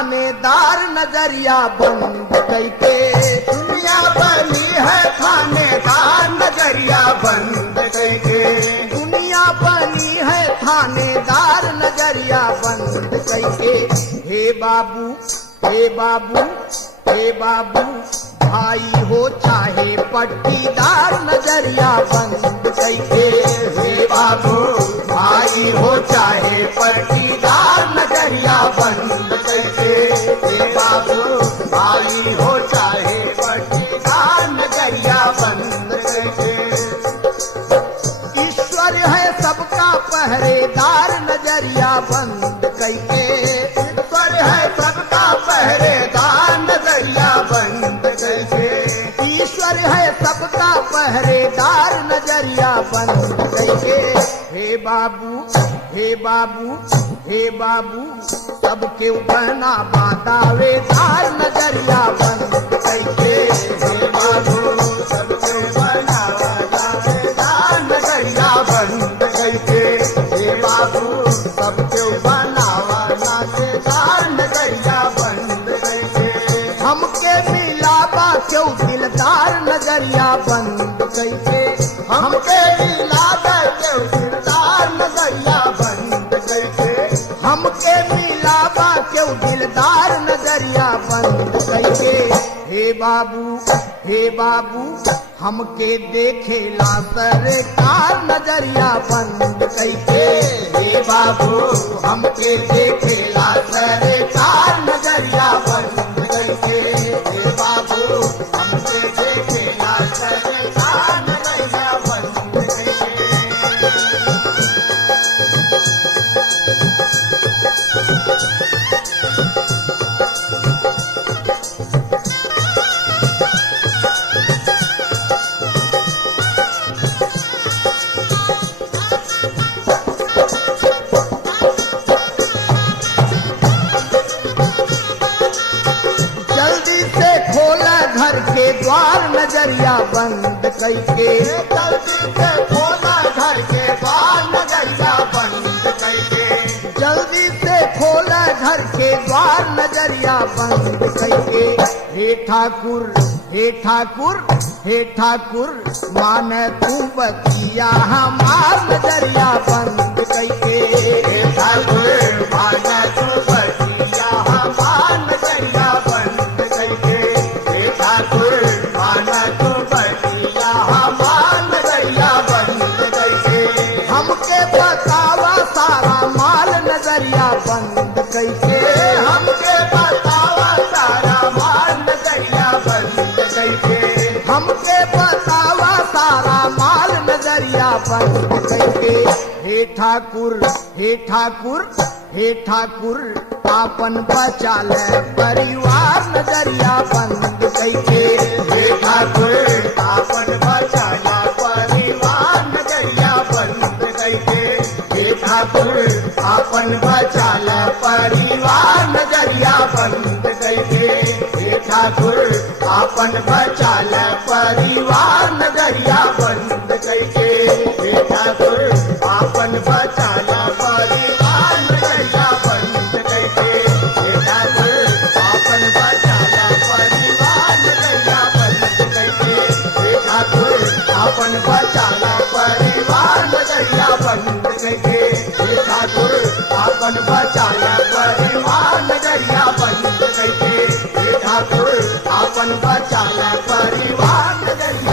थानेदार नजरिया बंद करके। दुनिया बनी है थानेदार नजरिया बंद करके। दुनिया बनी है थानेदार नजरिया बंद करके। हे बाबू हे बाबू हे बाबू भाई हो चाहे पट्टीदार नजरिया बंद करके। हे बाबू भाई हो चाहे पट्टीदार नजरिया बंद करके। हे बाबू भाई हो चाहे पट्टीदार नजरिया बंद करके। ईश्वर है सबका पहरेदार नजरिया बंद करके। ईश्वर है सबका पहरेदार नजरिया बंद करके। ईश्वर है सबका पहरेदार नजरिया बंद करके। हे बाबू हे बाबू हे बाबू सबके बना दावेदार नजरिया बंद करके। हे बाबू सबके बना दावेदार नजरिया बंद करके। हे बाबू सबके बनावा दावेदार नजरिया बंद करके। हमके मिलावा क्यों दिलदार नजरिया बंद करके। हमके मिलावा क्यों दिलदार नजरिया बंद करके। हमके मिलावा क्यों दिलदार नजरिया बंद करके। हे बाबू हे बाबू हमके देखेला सरकार नजरिया बंद करके। हे बाबू हमके देखेला सरकार नजरिया बंद करके। हे बाबू हमके देखेला सरकार नजरिया बंद करके। जल्दी से खोला घर के द्वार नजरिया बंद करके। जल्दी से खोला घर के द्वार नजरिया बंद करके। जल्दी से खोला घर के द्वार नजरिया बंद करके। हे ठाकुर हे ठाकुर हे ठाकुर मान तू बतिया हमार नजरिया बंद करके। हे ठाकुर मान तू बतिया हमार नजरिया बंद करके। हे ठाकुर मान तू बतिया हमार नजरिया बंद करके। हमके बतावा सारा माल नजरिया बंद करके। हमके बतावा सारा माल नजरिया बंद करके। हमके बतावा सारा माल नजरिया बंद करके। हे ठाकुर हे ठाकुर हे ठाकुर आपन बचा ले परिवार नजरिया बंद करके। हे ठाकुर आपन बचाया परिवार नजरिया बंद करके। हे ठाकुर आपन बचाला परिवार नजरिया बंद करके। हे ठाकुर आपन बचाला परिवार नजरिया बंद करके। हे ठाकुर आपन बचाला परिवार नजरिया बंद करके। हे ठाकुर आपन बचाला परिवार नजरिया बंद करके। हे ठाकुर आपन बचाला परिवार नजरिया बंद करके। हे ठाकुर आपन बचाला परिवार नजरिया बंद करके। हे ठाकुर आपन बचाला परिवार नजरिया